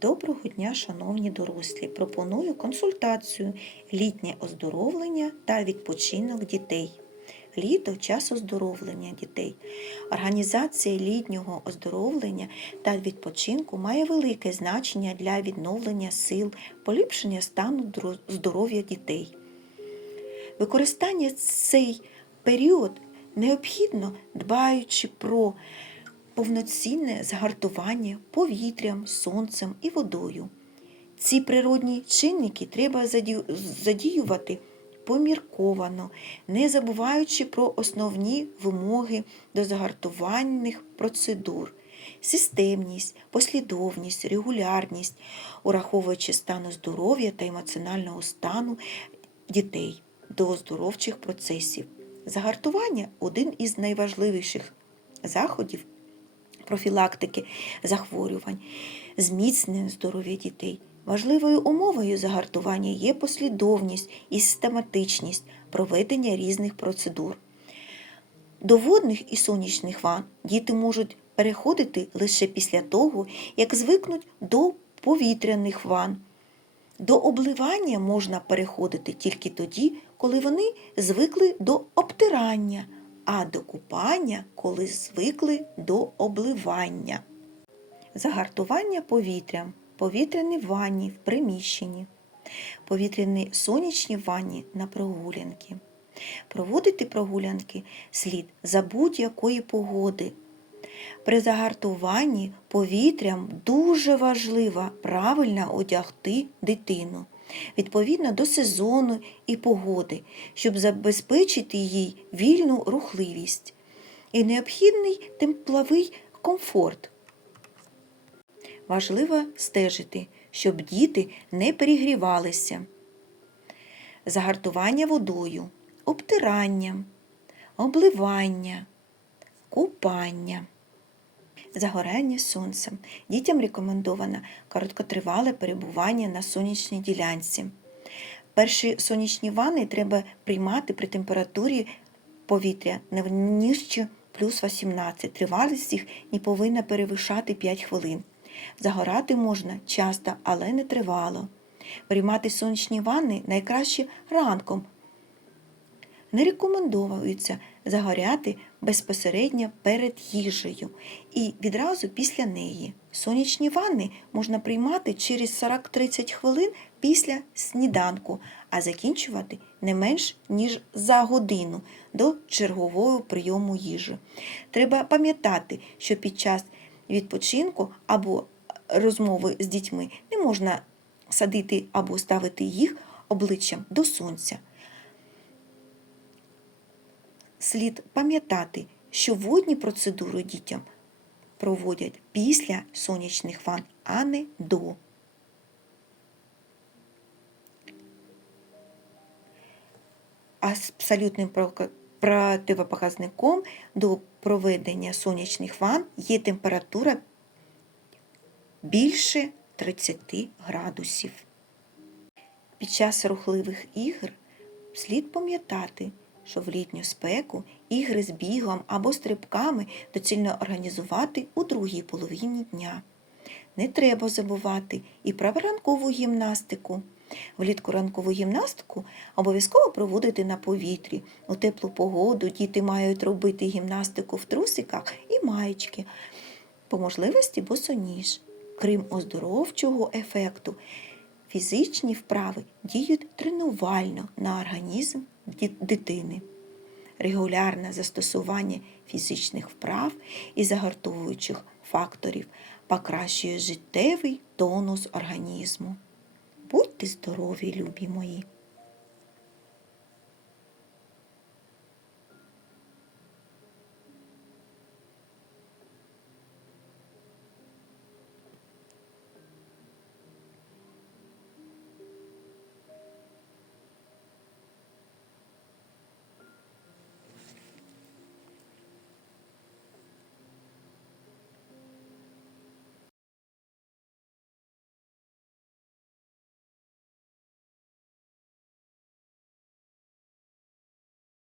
Доброго дня, шановні дорослі! Пропоную консультацію літнє оздоровлення та відпочинок дітей. Літо час оздоровлення дітей. Організація літнього оздоровлення та відпочинку має велике значення для відновлення сил, поліпшення стану здоров'я дітей. Використання цей період необхідно, дбаючи про повноцінне згартування повітрям, сонцем і водою. Ці природні чинники треба задіювати помірковано, не забуваючи про основні вимоги до загартувальних процедур. Системність, послідовність, регулярність, ураховуючи стану здоров'я та емоціонального стану дітей до оздоровчих процесів. Загартування один із найважливіших заходів профілактики захворювань, зміцнення здоров'я дітей. Важливою умовою загартування є послідовність і систематичність проведення різних процедур. До водних і сонячних ванн діти можуть переходити лише після того, як звикнуть до повітряних ванн. До обливання можна переходити тільки тоді, коли вони звикли до обтирання, а до купання, коли звикли до обливання. Загартування повітрям, повітряні ванні в приміщенні, повітряні сонячні ванні на прогулянки. Проводити прогулянки слід за будь-якої погоди. При загартуванні повітрям дуже важливо правильно одягти дитину відповідно до сезону і погоди, щоб забезпечити їй вільну рухливість і необхідний тепловий комфорт. Важливо стежити, щоб діти не перегрівалися. Загартування водою, обтирання, обливання, купання. Загорання сонцем. Дітям рекомендовано короткотривале перебування на сонячній ділянці. Перші сонячні ванни треба приймати при температурі повітря не нижче плюс 18. Тривалість їх не повинна перевищати 5 хвилин. Загорати можна часто, але не тривало. Приймати сонячні ванни найкраще ранком. Не рекомендується загоряти безпосередньо перед їжею і відразу після неї. Сонячні ванни можна приймати через 40-30 хвилин після сніданку, а закінчувати не менш ніж за годину до чергового прийому їжі. Треба пам'ятати, що під час відпочинку або розмови з дітьми не можна садити або ставити їх обличчям до сонця. Слід пам'ятати, що водні процедури дітям проводять після сонячних ванн, а не до. Абсолютним противопоказником до проведення сонячних ванн є температура більше 30 градусів. Під час рухливих ігр слід пам'ятати, що в літню спеку ігри з бігом або стрибками доцільно організувати у другій половині дня. Не треба забувати і про ранкову гімнастику. Влітку ранкову гімнастику обов'язково проводити на повітрі. У теплу погоду діти мають робити гімнастику в трусиках і маєчки, по можливості босоніж. Крім оздоровчого ефекту, фізичні вправи діють тренувально на організм дитини. Регулярне застосування фізичних вправ і загартовуючих факторів покращує життєвий тонус організму. Будьте здорові, любі мої!